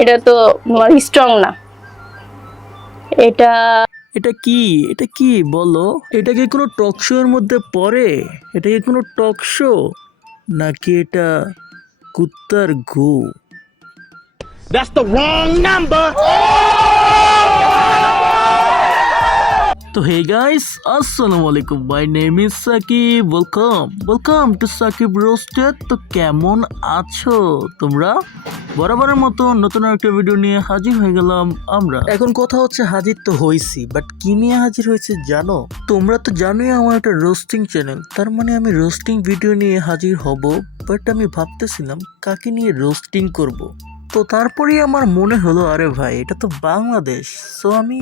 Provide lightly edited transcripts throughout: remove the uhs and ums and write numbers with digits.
এটা তো স্ট্রং না। এটা এটা কি এটা কি বলো? এটা কি কোনো টক শো এর মধ্যে পড়ে? এটা কি কোনো টক শো, নাকি এটা কুত্তার গু? That's the wrong number. তো হে গাইস, আসসালামু আলাইকুম। My name is Sakib. Welcome to Sakib roasted. তো কেমন আছো তোমরা? বরাবরের মতো নতুন একটা ভিডিও নিয়ে হাজির হয়ে গেলাম আমরা। এখন কথা হচ্ছে, হাজির তো হয়েছি, বাট কি নিয়ে হাজির হয়েছে জানো? তোমরা তো জানোই আমার একটা রোস্টিং চ্যানেল, তার মানে আমি রোস্টিং ভিডিও নিয়ে হাজির হব। বাট আমি ভাবতেছিলাম কাকে নিয়ে রোস্টিং করব। তো তারপরেই আমার মনে হলো, আরে ভাই এটা তো বাংলাদেশ। সো আমি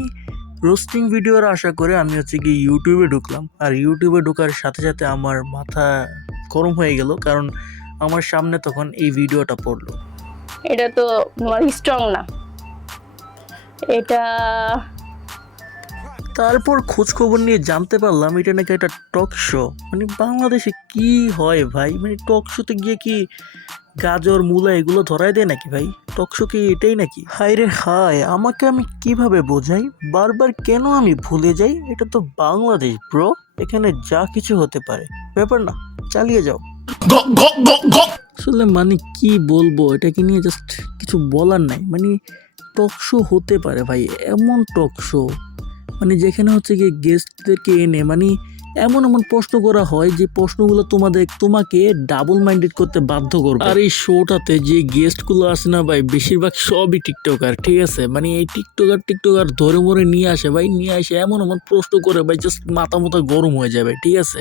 রোস্টিং ভিডিওর আশা করে আমি হচ্ছে গিয়ে ইউটিউবে ঢুকলাম। আর ইউটিউবে ঢোকার সাথে সাথে আমার মাথা গরম হয়ে গেল, কারণ আমার সামনে তখন এই ভিডিওটা পড়লো। এটা তো স্ট্রং না। এটা তারপর খোঁজ খবর নিয়ে জানতে পারলাম এটা নাকি একটা টক শো। মানে বাংলাদেশে কি হয় ভাই? মানে টক শোতে গিয়ে কি গাজর মূলা এগুলো ধরায় দেয় নাকি ভাই? টক শো কি এটাই নাকি? হায় রে হায়, আমাকে আমি কিভাবে বোঝাই? বারবার কেন আমি ভুলে যাই? এটা তো বাংলাদেশ ব্রো, এখানে যা কিছু হতে পারে। ব্যাপার না, চালিয়ে যাও। আসলে মানে কি বলবো, এটাকে নিয়ে জাস্ট কিছু বলার নাই। মানে টক শো হতে পারে ভাই, এমন টক শো মানে যেখানে হচ্ছে গিয়ে গেস্টদেরকে এনে মানে এমন এমন প্রশ্ন করা হয় যে প্রশ্নগুলো তোমাকে ডাবল মাইন্ডেড করতে বাধ্য করবে। আর এই শোটাতে যে গেস্টগুলো আসে না ভাই, বেশিরভাগ সবই টিকটকার, ঠিক আছে? মানে এই টিকটকার ধরে মরে নিয়ে আসে ভাই, নিয়ে আসে এমন এমন প্রশ্ন করে ভাই, জাস্ট মাথা গরম হয়ে যাবে, ঠিক আছে?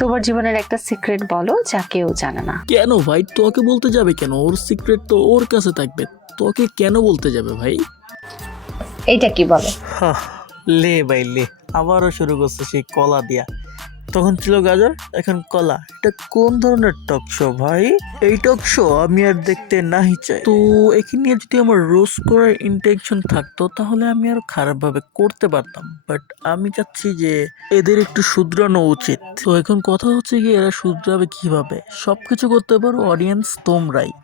তোমার জীবনের একটা সিক্রেট বলো যা কেউ জানে না। কেন ভাই তোকে বলতে যাবে কেন? ওর সিক্রেট তো ওর কাছে থাকবে, তোকে কেন বলতে যাবে ভাই? এইটা কি বলো? লে ভাই লে, আবারও শুরু করছে সেই কলা দিয়া। তখন ছিল গাজর, এখন কলা। এটা কোন ধরনের টক শো ভাই? এই টক শো আমি আর দেখতে নাহি চাই। তো এখানে নিয়ে যদি আমার রোস্ট করার ইন্টেনশন থাকতো তাহলে আমি আরো খারাপ ভাবে করতে পারতাম, বাট আমি চাচ্ছি যে এদের একটু শুধরানো উচিত। তো এখন কথা হচ্ছে কি, এরা শুধরাবে কিভাবে? সবকিছু করতে পারো অডিয়েন্স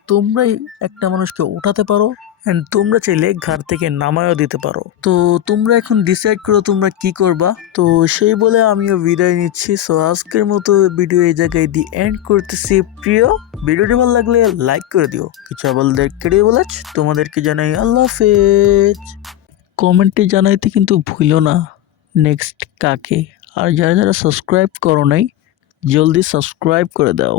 তোমরাই একটা মানুষকে উঠাতে পারো, এন্ড তোমরা চাইলে ঘর থেকে নামায়ও দিতে পারো। তো তোমরা এখন ডিসাইড করো তোমরা কি করবা। তো সেই বলে আমিও বিদায় নিচ্ছি। সো আজকের মতো ভিডিও এই জায়গায় দি এন্ড করতেছি। প্রিয়, ভিডিওটি ভালো লাগলে লাইক করে দিও। কিছু আবার কেড়ে বলেছ, তোমাদেরকে জানাই আল্লাহ হাফেজ। কমেন্টে জানাইতে কিন্তু ভুলো না নেক্সট কাকে। আর যারা যারা সাবস্ক্রাইব করো নাই, জলদি সাবস্ক্রাইব করে দাও।